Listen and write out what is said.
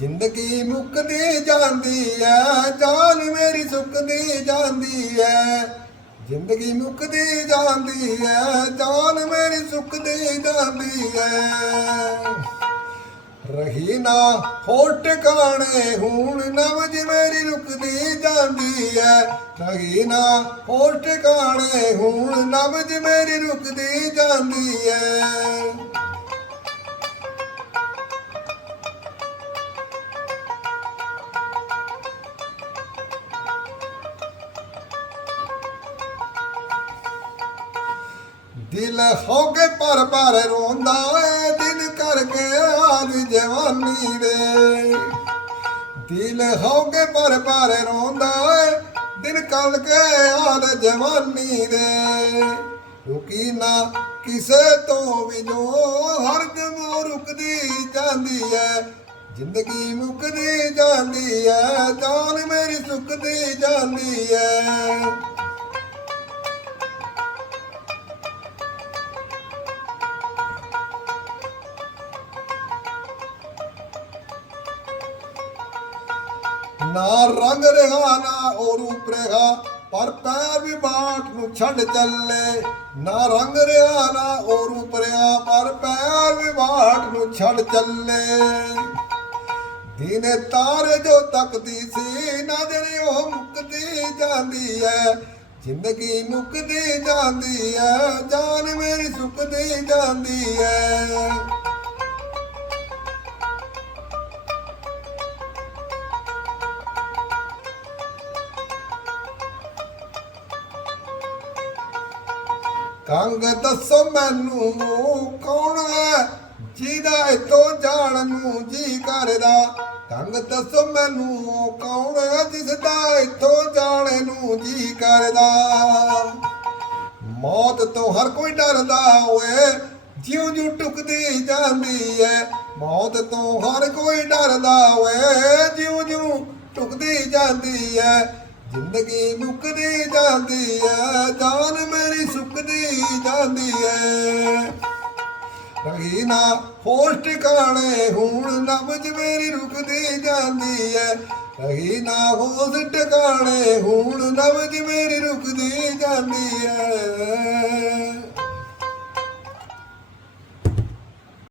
ਜ਼ਿੰਦਗੀ ਮੁੱਕਦੀ ਜਾਂਦੀ ਐ, ਜਾਨ ਮੇਰੀ ਸੁੱਕਦੀ ਜਾਂਦੀ ਐ। ਜ਼ਿੰਦਗੀ ਮੁੱਕਦੀ ਜਾਂਦੀ ਐ, ਜਾਨ ਮੇਰੀ ਸੁੱਕਦੀ ਜਾਂਦੀ ਐ। ਰਹੀ ਨਾ ਹੋਰ ਟਿਕਾਣੇ, ਹੁਣ ਨਵਜ ਮੇਰੀ ਰੁਕਦੀ ਜਾਂਦੀ ਐ। ਰਹੀ ਨਾ ਹੋਰ ਟਿਕਾਣੇ, ਹੁਣ ਨਵਜ ਮੇਰੀ ਰੁਕਦੀ ਜਾਂਦੀ ਐ। ਦਿਲ ਹੋ ਕੇ ਪਰ ਪਰ ਰੋਂਦਾ ਏ ਦਿਨ ਕਰਕੇ ਆਦ ਜਵਾਨੀ ਦੇ ਦਿਲ ਹੋ ਕੇ ਪਰ ਪਰ ਰੋਂਦਾ ਏ ਦਿਨ ਕਰਕੇ ਕੇ ਆਦ ਜਵਾਨੀ ਦੇ ਰੁਕੀ ਨਾ ਕਿਸੇ ਤੋਂ ਵੀ ਜੋ, ਹਰ ਦਮ ਰੁਕਦੀ ਜਾਂਦੀ ਐ। ਜ਼ਿੰਦਗੀ ਮੁੱਕਦੀ ਜਾਂਦੀ ਐ, ਜਾਨ ਮੇਰੀ ਸੁੱਕਦੀ ਜਾਂਦੀ ਐ। ਨਾ ਰੰਗ ਰਿਹਾ, ਨਾ ਉਹ ਰੂਪ ਪਰ ਪੈਰ ਵੀ ਬਾਟ ਨੂੰ ਛੱਡ ਚੱਲੇ। ਨਾ ਰੰਗ ਰਿਹਾ, ਨਾ ਉਹ ਰੂਪ ਪਰ ਪੈਰ ਵੀ ਬਾਟ ਨੂੰ ਛੱਡ ਚੱਲੇ। ਦਿਨੇ ਤਾਰੇ ਜੋ ਤੱਕਦੀ ਸੀ ਨਾ ਨਜ਼ਰ ਉਹ ਮੁੱਕਦੀ ਜਾਂਦੀ ਐ। ਜ਼ਿੰਦਗੀ ਮੁੱਕਦੀ ਜਾਂਦੀ ਐ, ਜਾਨ ਮੇਰੀ ਸੁੱਕਦੀ ਜਾਂਦੀ ਐ। ਕੰਗ ਦੱਸੋ ਮੈਨੂੰ ਕੌਣ ਹੈ? ਜਿਹਦਾ ਇਤੋਂ ਜਾਣ ਨੂੰ ਜੀ ਕਰਦਾ। ਕੰਗ ਦੱਸੋ ਮੈਨੂੰ ਕੌਣ ਹੈ? ਜਿਸ ਦਾ ਇਤੋਂ ਜਾਣ ਨੂੰ ਜੀ ਕਰਦਾ। ਮੌਤ ਤੋਂ ਹਰ ਕੋਈ ਡਰਦਾ ਓਏ ਜਿਉਂ ਜਿਉਂ ਟੁਕਦੀ ਜਾਂਦੀ ਐ ਮੌਤ ਤੋਂ ਹਰ ਕੋਈ ਡਰਦਾ ਓਏ ਜਿਉਂ ਜਿਉਂ ਟੁਕਦੀ ਜਾਂਦੀ ਐ ਜ਼ਿੰਦਗੀ ਮੁੱਕਦੀ ਜਾਂਦੀ ਐ, ਜਾਨ ਮੇਰੀ ਸੁੱਕਦੀ ਜਾਂਦੀ ਐ। ਰਹੀ ਨਾ ਹੋਸ਼ ਟਿਕਾਣੇ ਹੁਣ, ਨਬਜ ਮੇਰੀ ਰੁਕਦੀ ਜਾਂਦੀ ਐ। ਰਹੀ ਨਾ ਹੋਸ਼ ਟਿਕਾਣੇ ਹੁਣ, ਨਬਜ ਮੇਰੀ ਰੁਕਦੀ ਜਾਂਦੀ ਐ।